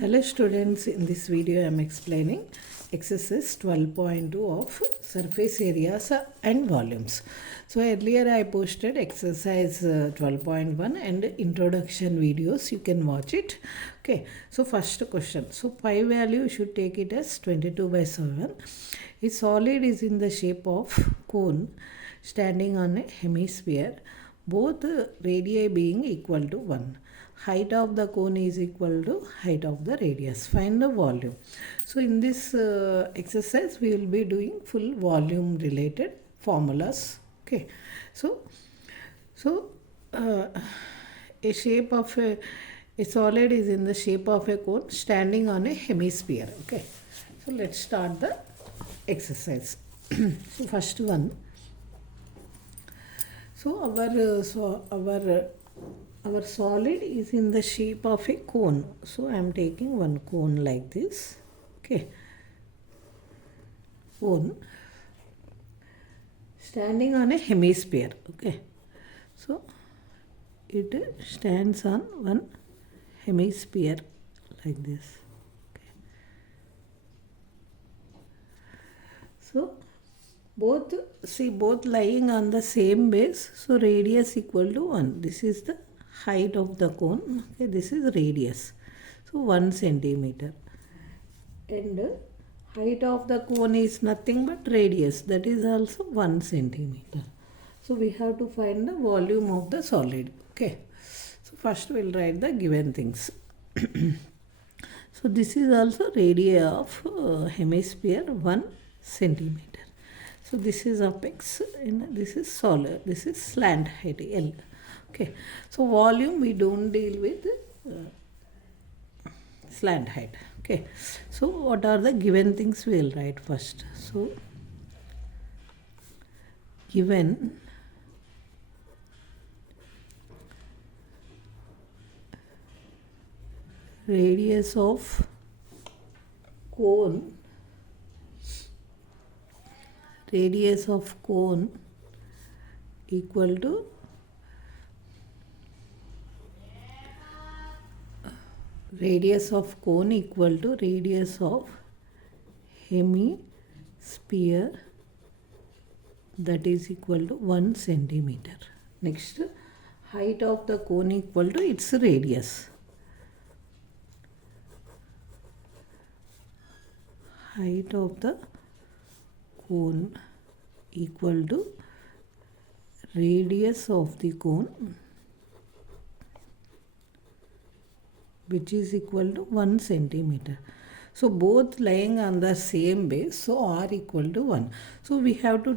Hello students, in this video I am explaining exercise 12.2 of surface areas and volumes. So earlier I posted exercise 12.1 and introduction videos, you can watch it. Okay, so first question. So pi value you should take it as 22/7. A solid is in the shape of cone standing on a hemisphere, both radii being equal to 1. Height of the cone is equal to height of the radius. Find the volume. So in this exercise we will be doing full volume related formulas. Okay, so a shape of a solid is in the shape of a cone standing on a hemisphere. Okay, so let's start the exercise. So first one. So our solid is in the shape of a cone. So I am taking one cone like this. Okay, cone standing on a hemisphere. Okay, so it stands on one hemisphere like this. Okay. So both lying on the same base, so radius equal to 1. This is the height of the cone. Okay, this is radius, so 1 centimeter, and height of the cone is nothing but radius, that is also 1 centimeter. So we have to find the volume of the solid. Okay, so first we'll write the given things. So this is also radius of hemisphere 1 centimeter. So this is apex and this is solid, this is slant height L. Okay, so volume we don't deal with slant height. Okay, so what are the given things we will write first. So given radius of cone equal to radius of hemisphere, that is equal to 1 centimeter. Next, height of the cone equal to its radius. Height of the cone equal to radius of the cone, which is equal to 1 centimeter. So both lying on the same base, so R equal to 1. So we have to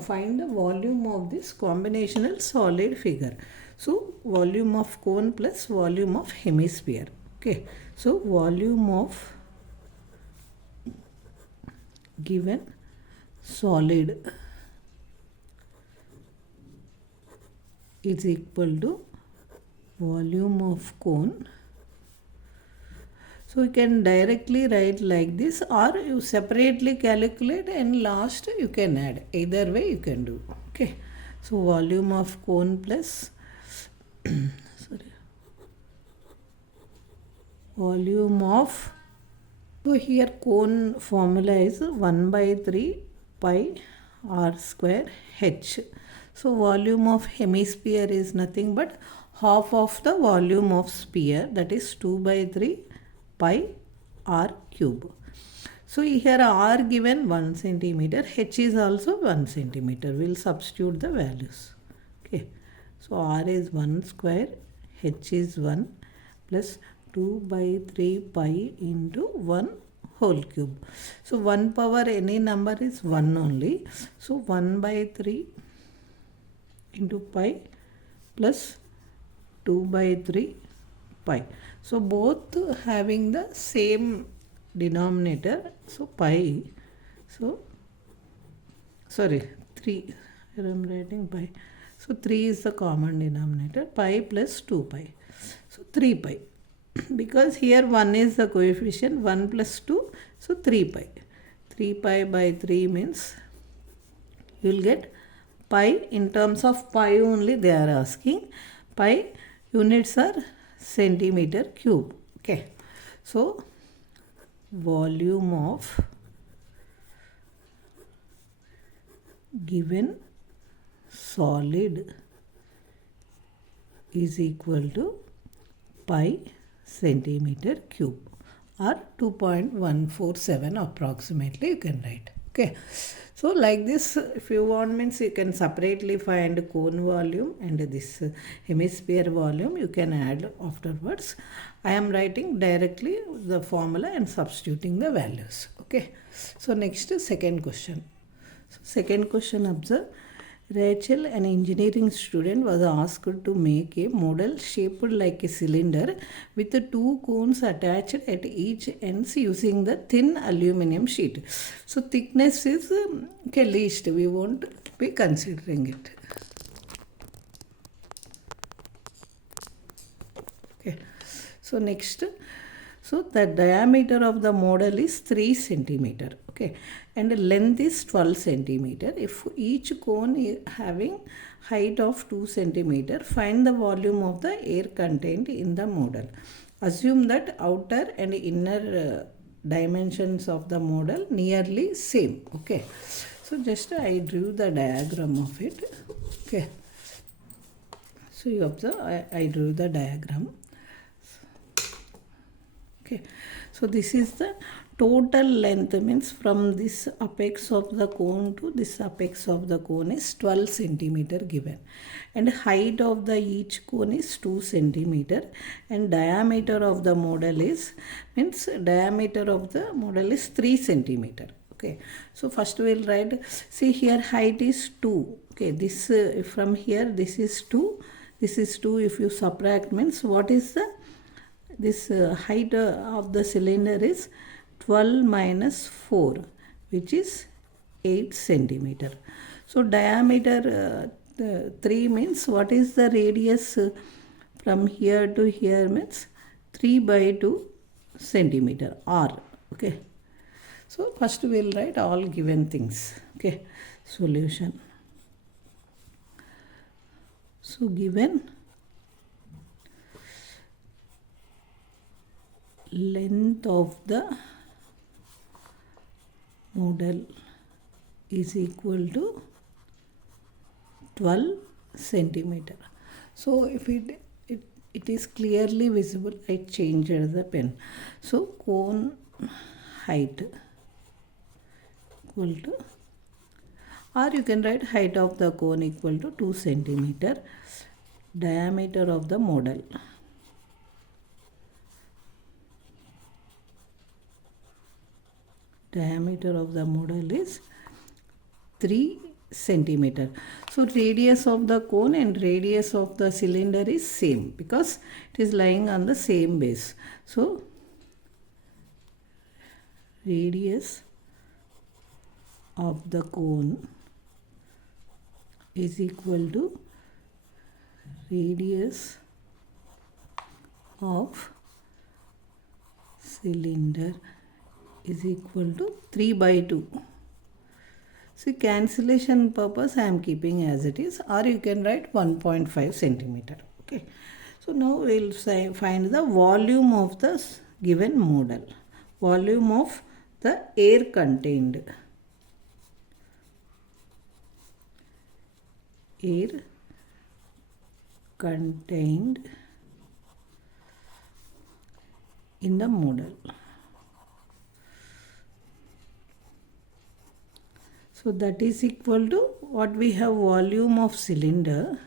find the volume of this combinational solid figure. So volume of cone plus volume of hemisphere. Okay, so volume of given solid is equal to volume of cone. So you can directly write like this, or you separately calculate and last you can add. Either way you can do. Okay, so volume of cone plus volume of, so here cone formula is 1/3 pi r square h. So volume of hemisphere is nothing but half of the volume of sphere, that is 2/3 pi r cube. So here r given 1 centimeter, h is also 1 centimeter. We will substitute the values. Okay, so r is 1 square, h is 1 plus 2/3 pi into 1 whole cube. So 1 power any number is 1 only. So 1/3 into pi plus 2/3 pi. So both having the same denominator. So pi. So sorry, 3. Here I am writing pi. So 3 is the common denominator. Pi plus 2 pi. So 3 pi. Because here 1 is the coefficient, 1 plus 2, so 3 pi. 3 pi by 3 means you will get pi in terms of pi only they are asking. Pi units are centimeter cube. Okay, So volume of given solid is equal to pi centimeter cube, or 2.147 approximately you can write. Okay, so like this, if you want, means you can separately find cone volume and this hemisphere volume you can add afterwards. I am writing directly the formula and substituting the values. Okay, so next second question. So second question, observe. Rachel, an engineering student, was asked to make a model shaped like a cylinder with the two cones attached at each ends using the thin aluminum sheet. So thickness is okay, least. We won't be considering it. Okay. So next. So the diameter of the model is 3 centimeter. Okay, and the length is 12 centimeter. If each cone is having height of 2 centimeter, find the volume of the air contained in the model. Assume that outer and inner dimensions of the model nearly same. Okay, so just I drew the diagram of it. Okay, so you observe, I drew the diagram. Okay, so this is the total length, means from this apex of the cone to this apex of the cone is 12 centimeter given, and height of the each cone is 2 centimeter, and diameter of the model is, means diameter of the model is 3 centimeter. Okay, so first we will write, see here height is 2. Okay, this from here this is 2, this is 2. If you subtract, means what is the this height of the cylinder is 12 minus 4, which is 8 centimeter. So diameter 3 means what is the radius from here to here, means 3 by 2 centimeter r. Okay, so first we will write all given things. Okay, solution. So given length of the model is equal to 12 centimeter. So if it is clearly visible, I changed the pen. So cone height equal to, or you can write height of the cone equal to 2 centimeter, diameter of the model is 3 centimeter. So radius of the cone and radius of the cylinder is same because it is lying on the same base. So radius of the cone is equal to radius of cylinder is equal to 3 by 2. So cancellation purpose I am keeping as it is, or you can write 1.5 centimeter. Okay, so now we will find the volume of the given model. Volume of the air contained. Air contained in the model. So that is equal to what we have, volume of cylinder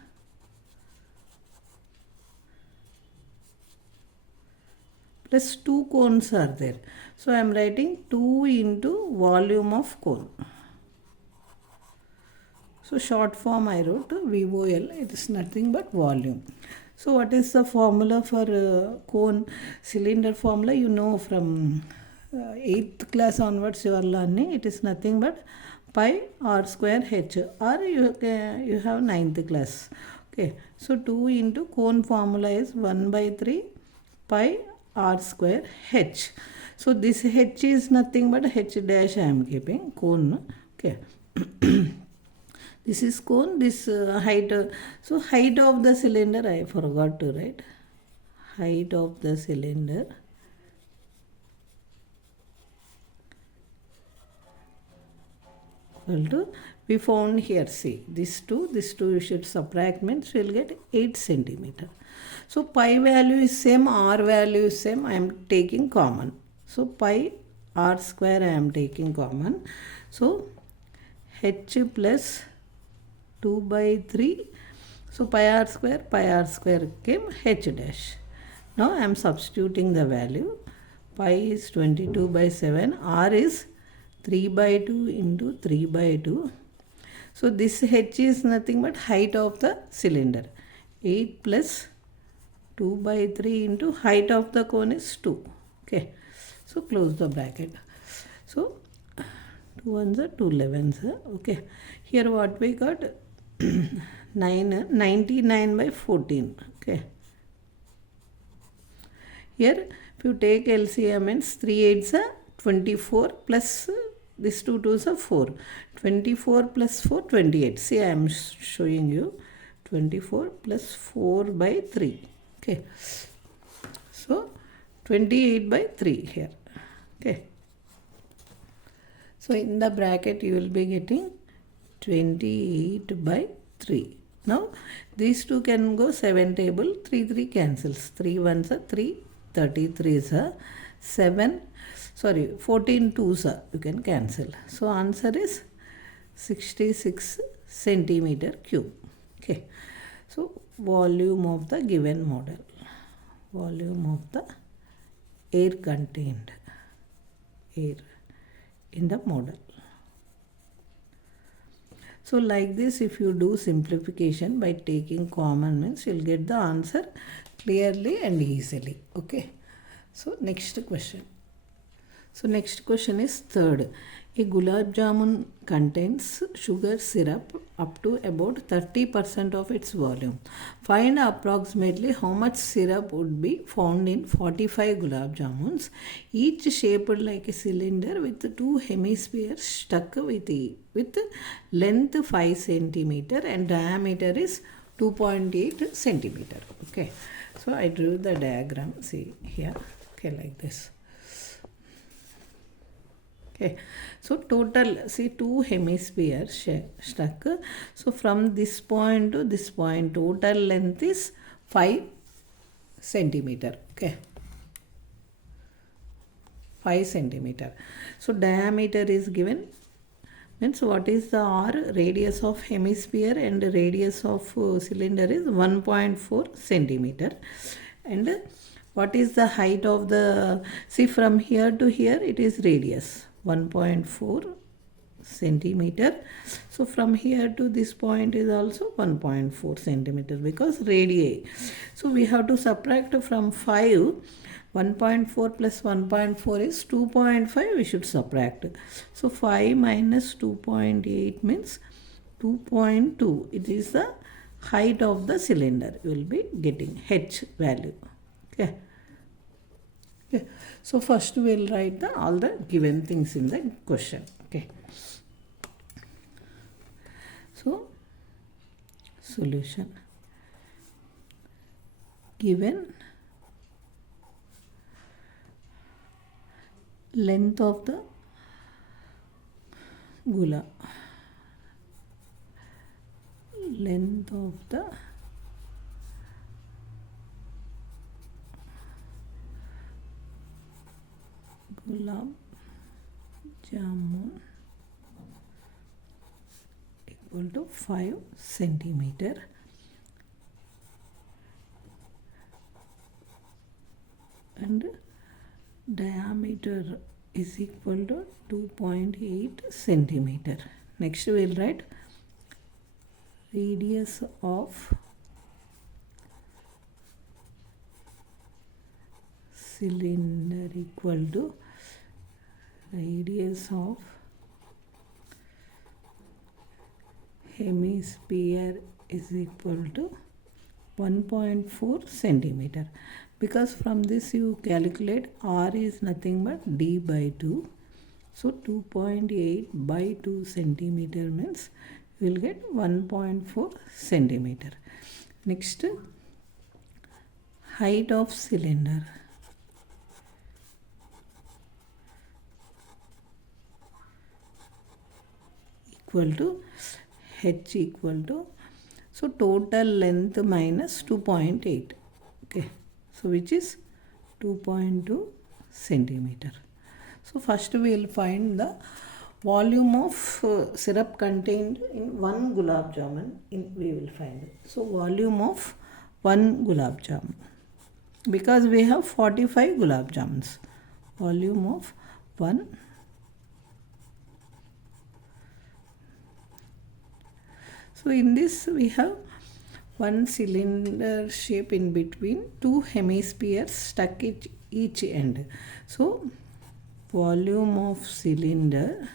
plus 2 cones are there. So I am writing 2 into volume of cone. So short form I wrote VOL, it is nothing but volume. So what is the formula for cone cylinder formula? You know from 8th class onwards you are learning. It is nothing but pi r square h, or you have 9th class. Okay, so 2 into cone formula is 1 by 3 pi r square h. So this h is nothing but h dash I am keeping, cone. Okay. This is cone, this height. So height of the cylinder I forgot to write. Height of the cylinder equal to, we found here, see, this 2 you should subtract, means we will get 8 centimeter. So pi value is same, r value is same, I am taking common. So pi r square I am taking common. So h plus 2 by 3. So pi r square came h dash. Now I am substituting the value. Pi is 22 by 7. R is 3 by 2 into 3 by 2. So this h is nothing but height of the cylinder. 8 plus 2 by 3 into height of the cone is 2. Okay. So close the bracket. So 2 ones are 2 11s. Okay. Here what we got? 99 by 14. Okay. Here if you take LCM, means 3 8s are 24 plus this 2 2s are 4. 24 plus 4 28. See, I am showing you 24 plus 4 by 3. Okay. So 28 by 3 here. Okay. So in the bracket you will be getting 28 by 3. Now these two can go 7 table, 3 3 cancels. 3 ones are 3, 33 is a 7, sorry 14 twos are, you can cancel. So answer is 66 centimeter cube. Okay. So volume of the given model, volume of the air contained, air in the model. So like this, if you do simplification by taking common, means you'll get the answer clearly and easily. Okay. So next question. So next question is third. A gulab jamun contains sugar syrup up to about 30% of its volume. Find approximately how much syrup would be found in 45 gulab jamuns, each shaped like a cylinder with 2 hemispheres stuck with length 5 centimeter and diameter is 2.8 centimeter. Okay. So I drew the diagram. See here. Okay, like this. Okay, so total, see 2 hemispheres stuck. So from this point to this point, total length is 5 centimeter. Okay, 5 centimeter. So diameter is given. Means what is the R? Radius of hemisphere and radius of cylinder is 1.4 centimeter. And what is the height of the, see from here to here it is radius 1.4 centimeter. So from here to this point is also 1.4 centimeter because radii. So we have to subtract from 5. 1.4 plus 1.4 is 2.5, we should subtract. So 5 minus 2.8 means 2.2. It is the height of the cylinder. You will be getting H value. Okay. Okay. So first we will write all the given things in the question. Okay. So solution. Given length of the gula, length of the gulab jamun equal to 5 centimeter and diameter is equal to 2.8 centimeter. Next we will write radius of cylinder equal to radius of hemisphere is equal to 1.4 centimeter. Because from this you calculate R is nothing but D by 2. So 2.8 by 2 centimeter means you will get 1.4 centimeter. Next, height of cylinder. equal to h equal to, so total length minus 2.8. Okay, so which is 2.2 centimeter. So first we will find the volume of syrup contained in one gulab jamun. We will find it. So volume of one gulab jamun, because we have 45 gulab jamuns. Volume of one. So in this we have one cylinder shape in between, two hemispheres stuck at each end. So volume of cylinder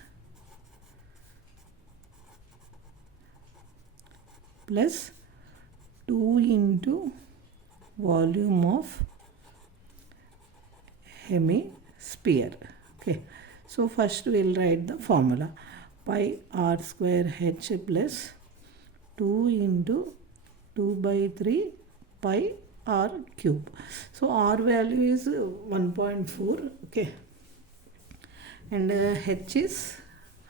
plus 2 into volume of hemisphere. Okay, so first we will write the formula. Pi r square h plus 2 into 2 by 3 pi r cube. So r value is 1.4. Okay, and h is,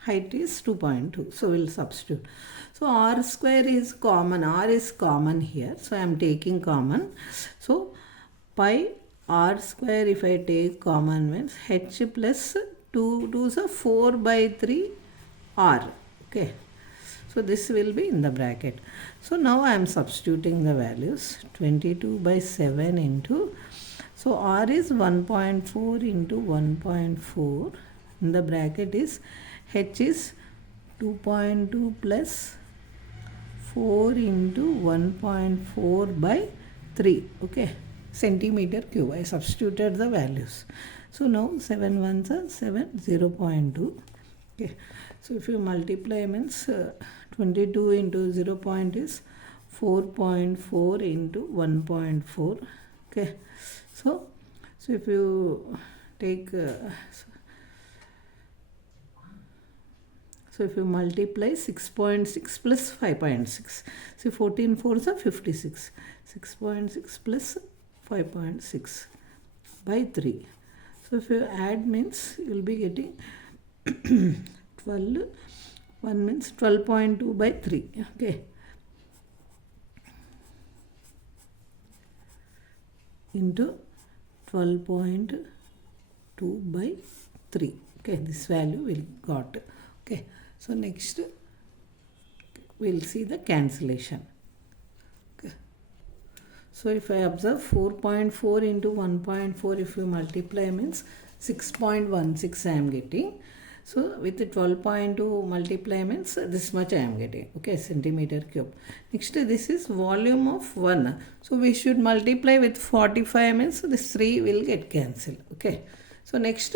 height is 2.2. So we'll substitute. So r square is common. R is common here. So I am taking common. So pi r square, if I take common, means h plus 2 is a 4 by 3 r. Okay, so this will be in the bracket. So now I am substituting the values. 22 by 7 into, so r is 1.4 into 1.4. In the bracket is h is 2.2 plus 4 into 1.4 by 3. Okay, centimeter cube. I substituted the values. So now 7 ones are 7, 0.2. Okay, so if you multiply means 22 into 0 point is 4.4 into 1.4. Okay, so if you take so if you multiply 6.6 plus 5.6, so 14 4s are 56. 6.6 plus 5.6 by 3. So if you add means you will be getting 12. 1 means 12.2 by 3. Okay, into 12.2 by 3. Okay, this value will got. Okay, so next we'll see the cancellation. Okay, so if I observe 4.4 into 1.4, if you multiply means 6.16 I am getting. So with the 12.2 multiply means this much I am getting. Okay, centimeter cube. Next, this is volume of 1. So we should multiply with 45 means this 3 will get cancelled. Okay, so next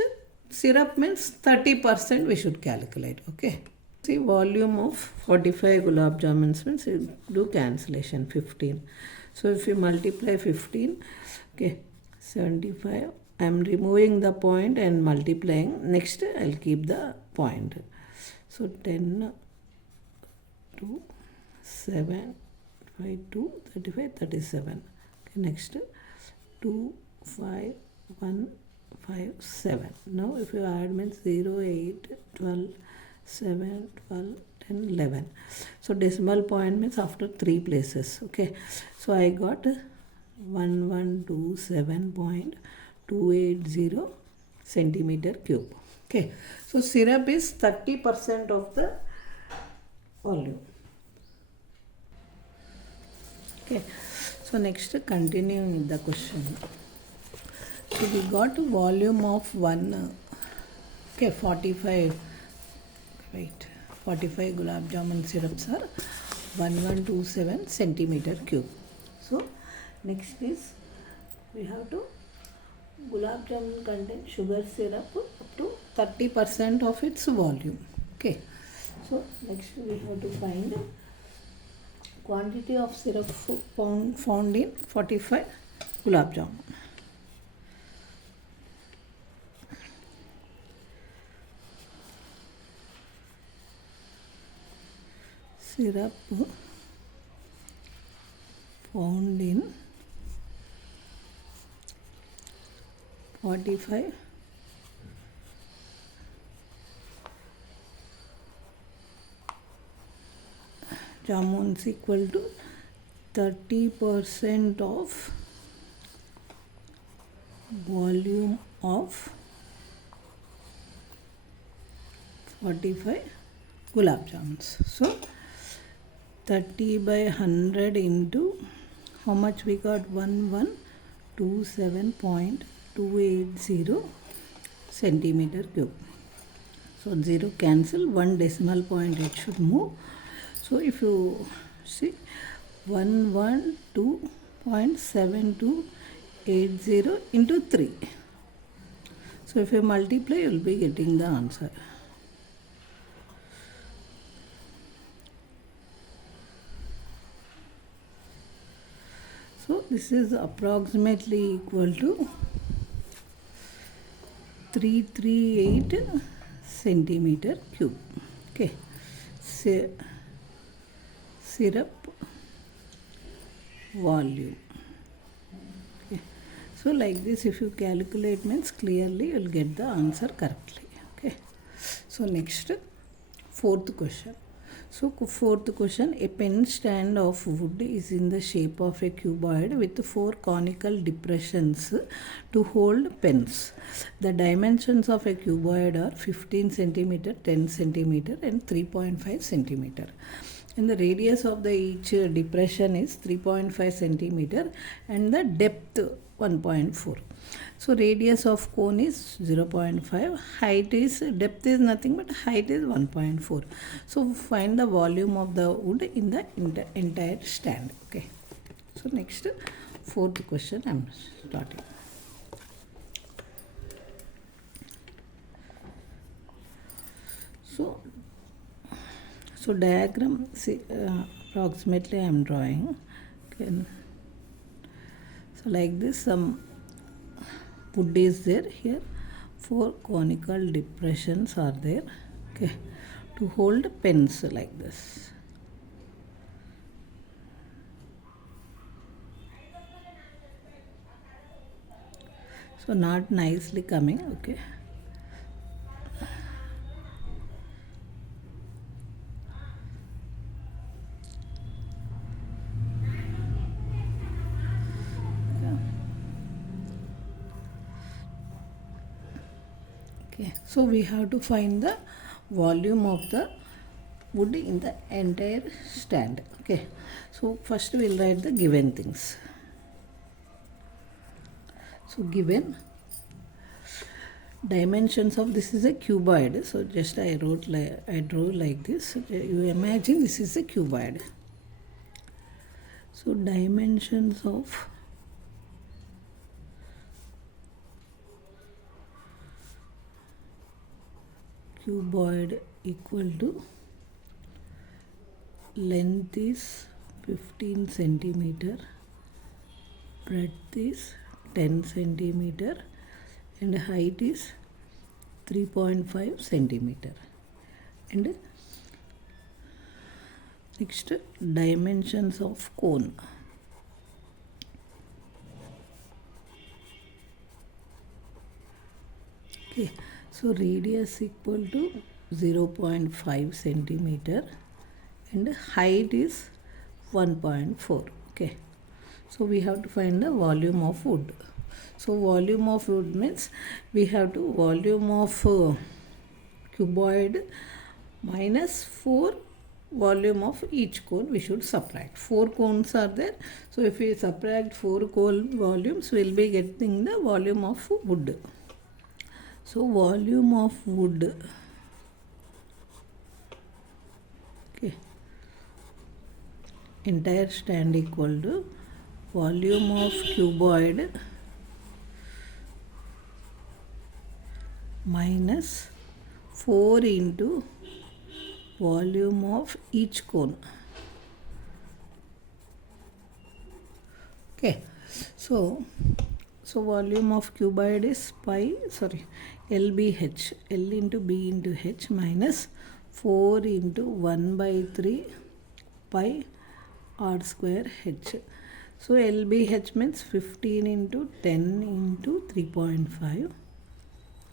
syrup means 30% we should calculate. Okay, see volume of 45 gulab jamuns means you do cancellation 15. So if you multiply 15, okay, 75. I am removing the point and multiplying. Next I will keep the point. So 10, 2, 7, 5, 2, 35, 37. Okay, next 2, 5, 1, 5, 7. Now if you add means 0, 8, 12, 7, 12, 10, 11. So decimal point means after 3 places. Okay, so I got 1127.280 centimeter cube. Okay, so syrup is 30% of the volume. Okay, so next continuing with the question. So we got volume of 45 gulab jamun syrups are 1127 centimeter cube. So next is we have to gulab jamun contain sugar syrup up to 30% of its volume. Okay, so next we have to find quantity of syrup found in 45 gulab jamun. Syrup found in 45 gulab jamuns equal to 30% of volume of 45 gulab jamuns. So 30 by 100 into how much we got? 1127.280 centimeter cube. So 0 cancel, 1 decimal point it should move. So if you see 112.7280 into 3. So if you multiply, you will be getting the answer. So this is approximately equal to 338 centimeter cube. Okay. Syrup volume. Okay. So like this, if you calculate means clearly you will get the answer correctly. Okay. So next, fourth question. So fourth question, a pen stand of wood is in the shape of a cuboid with 4 conical depressions to hold pens. The dimensions of a cuboid are 15 centimeter, 10 centimeter and 3.5 centimeter. And the radius of each depression is 3.5 centimeter and the depth 1.4. So radius of cone is 0.5, depth is nothing but height is 1.4. So find the volume of the wood in the entire stand. Okay. So next, fourth question I am starting. So diagram, see, approximately I am drawing. Okay. So like this, some wood is there here, 4 conical depressions are there, okay, to hold pens like this. So not nicely coming, okay. Okay, so we have to find the volume of the wood in the entire stand. Okay, so first we will write the given things. So given dimensions of this is a cuboid. So just I drew like this. You imagine this is a cuboid. So dimensions of cuboid equal to length is 15 centimeter, breadth is 10 centimeter and height is 3.5 centimeter. And next, dimensions of cone. Okay, so radius equal to 0.5 centimeter and height is 1.4. Okay, so we have to find the volume of wood. So volume of wood means we have to volume of cuboid minus 4 volume of each cone we should subtract. 4 cones are there. So if we subtract 4 cone volumes, we will be getting the volume of wood. So volume of wood, okay, entire stand equal to volume of cuboid minus 4 into volume of each cone. Okay, so volume of cuboid is LBH, L into B into H minus 4 into 1 by 3 pi R square H. So LBH means 15 into 10 into 3.5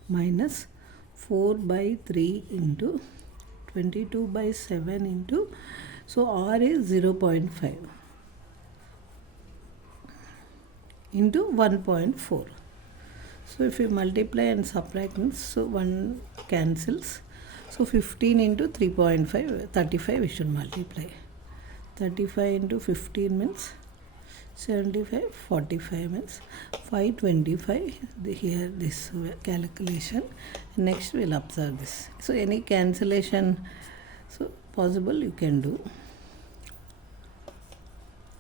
minus 4 by 3 into 22 by 7 into, So R is 0.5 into 1.4. So if you multiply and subtract, so 1 cancels. So 15 into 3.5, 35 we should multiply. 35 into 15 means 75, 45 means 525. Here this calculation. Next we'll observe this. So any cancellation so possible you can do.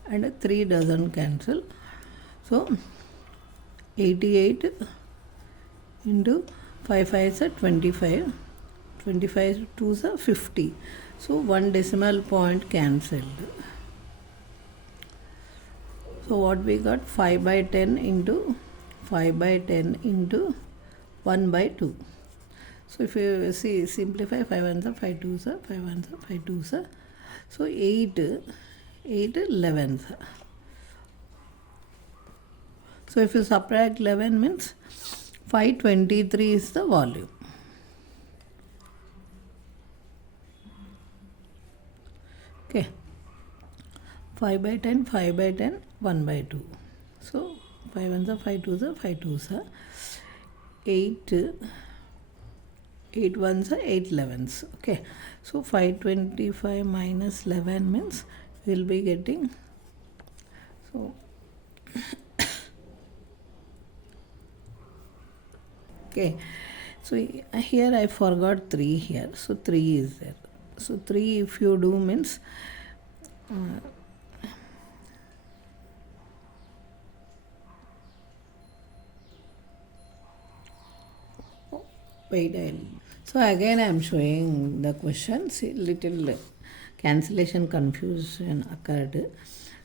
And 3 doesn't cancel. So 88 into 5 5 is 25. 25 2 is 50. So 1 decimal point cancelled. So what we got? 5 by 10 into 5 by 10 into 1 by 2. So if you see, simplify, 5 ones are 5 twos are 5 ones are 5 twos are. So 8 11s. So if you subtract 11 means 523 is the volume. Okay. 5 by 10, 5 by 10, 1 by 2. So 5 ones are 5 twos are 5 twos are. 8 ones are 8 11s. Okay. So 525 minus 11 means we will be getting. So okay. So here I forgot 3 here. So 3 is there. So 3 if you do means wait. So again I am showing the question. See, little cancellation confusion occurred.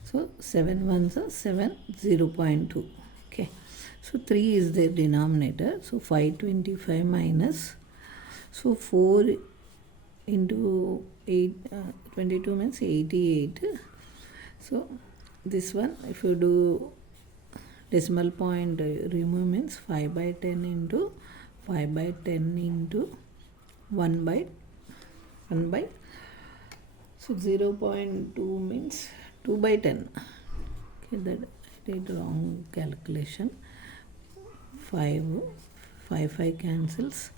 So 7 ones are 7 0.2. Okay. So 3 is the denominator. So 525 minus. So 4 into 8 22 means 88. So this one if you do decimal point remove means 5 by 10 into 5 by 10 into 1 by so 0.2 means 2 by 10. Okay, that I did wrong calculation. 5 cancels.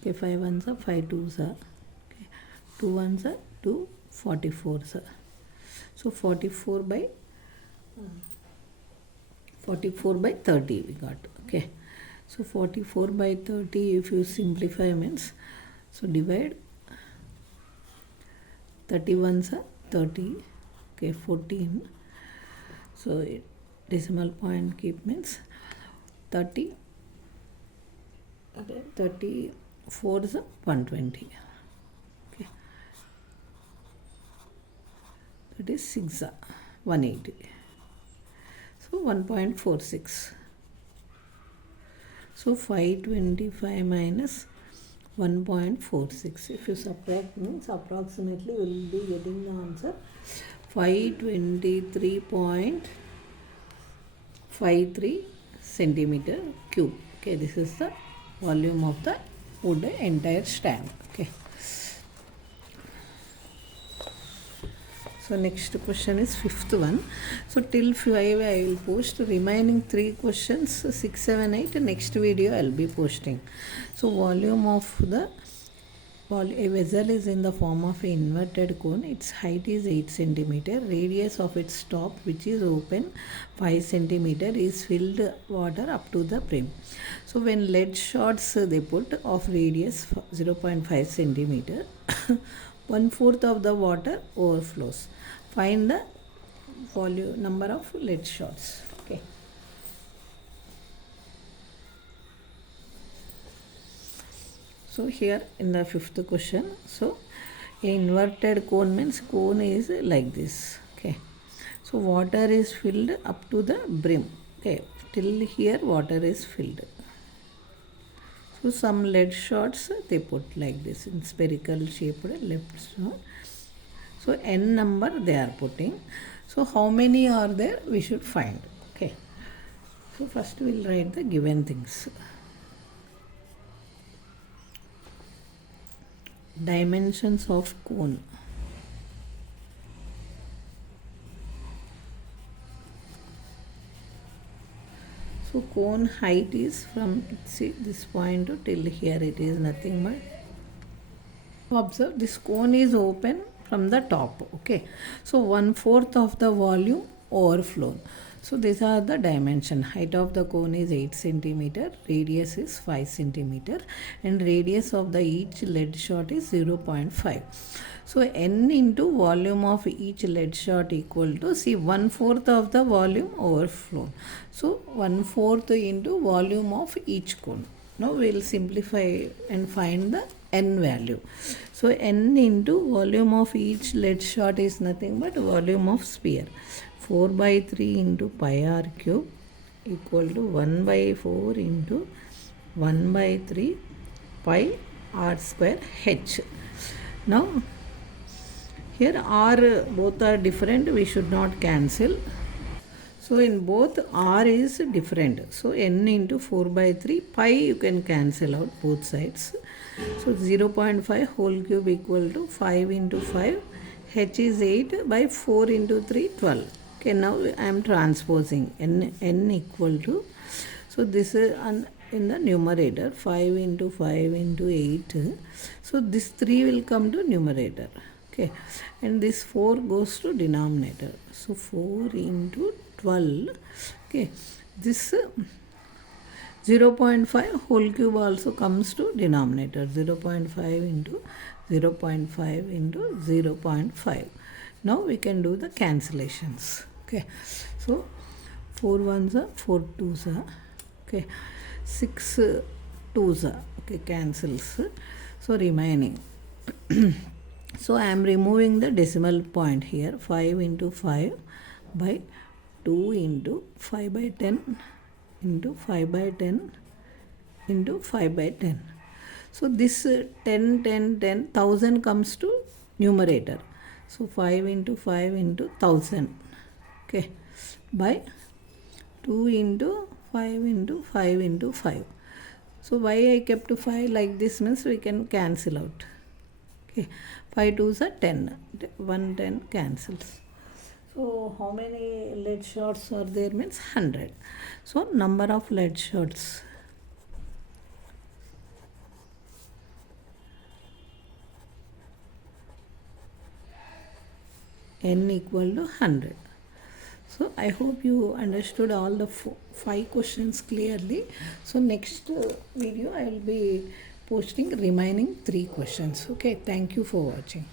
Okay, 5 ones are 5 twos are. Okay, 2 ones are 2 44s are. So 44 by 30 we got. Okay. So 44 by 30 if you simplify means, so divide 31s are 30, okay, 14. So decimal point keep means 30, okay, 34 is 120. Okay. That is 6 180. So 1.46. So 525 minus 1.46. If you subtract means approximately we will be getting the answer 523.53 centimeter cube. Okay, this is the volume of the wood entire stand. Okay. So next question is 5th one. So till 5 I will post. Remaining 3 questions 6, 7, 8 next video I will be posting. So volume of a vessel is in the form of an inverted cone. Its height is 8 centimeter. Radius of its top, which is open, 5 centimeter, is filled water up to the brim. So when lead shots they put of radius 0.5 centimeter, 1/4 of the water overflows. Find the volume number of lead shots. Okay. So here in the 5th question, so inverted cone means cone is like this. Okay. So water is filled up to the brim. Okay. Till here water is filled. So some lead shots they put like this in spherical shaped lead shot. So n number they are putting. So how many are there we should find. Okay. So first we will write the given things. Dimensions of cone. cone height is from, see, this point to till here, it is nothing but, observe, this cone is open from the top. Okay, so 1/4 of the volume overflown. So these are the dimension. Height of the cone is 8 centimeter, radius is 5 centimeter, and radius of the each lead shot is 0.5. So n into volume of each lead shot equal to, see, 1/4 of the volume overflown. So 1/4 into volume of each cone. Now we will simplify and find the n value. So n into volume of each lead shot is nothing but volume of sphere. 4/3 into pi r cube equal to 1/4 into 1/3 pi r square h. Now here r both are different, we should not cancel. So in both r is different. So n into 4/3 pi you can cancel out both sides. So 0.5 whole cube equal to 5 into 5. H is 8 by 4 into 3, 12. Okay, now I am transposing n equal to, so this is in the numerator, 5 into 5 into 8. So this 3 will come to numerator. Okay, and this 4 goes to denominator. So 4 into 12. Okay, this 0.5 whole cube also comes to denominator. 0.5 into 0.5 into 0.5. Now we can do the cancellations. Okay, so 4 ones are 4 twos are, okay, 6 twos are, okay, cancels. So remaining. So I am removing the decimal point here. 5 into 5 by 2 into 5 by 10 into 5 by 10 into 5 by 10. So this 10, 10, 10, 1000 comes to numerator. So 5 into 5 into 1000. Okay, by 2 into 5 into 5 into 5. So why I kept 5 like this means we can cancel out. Okay, 5 twos are 10. 1 10 cancels. So how many lead shots are there means 100. So number of lead shots. N equal to 100. So I hope you understood all the 5 questions clearly. So next video I will be posting remaining 3 questions. Okay, thank you for watching.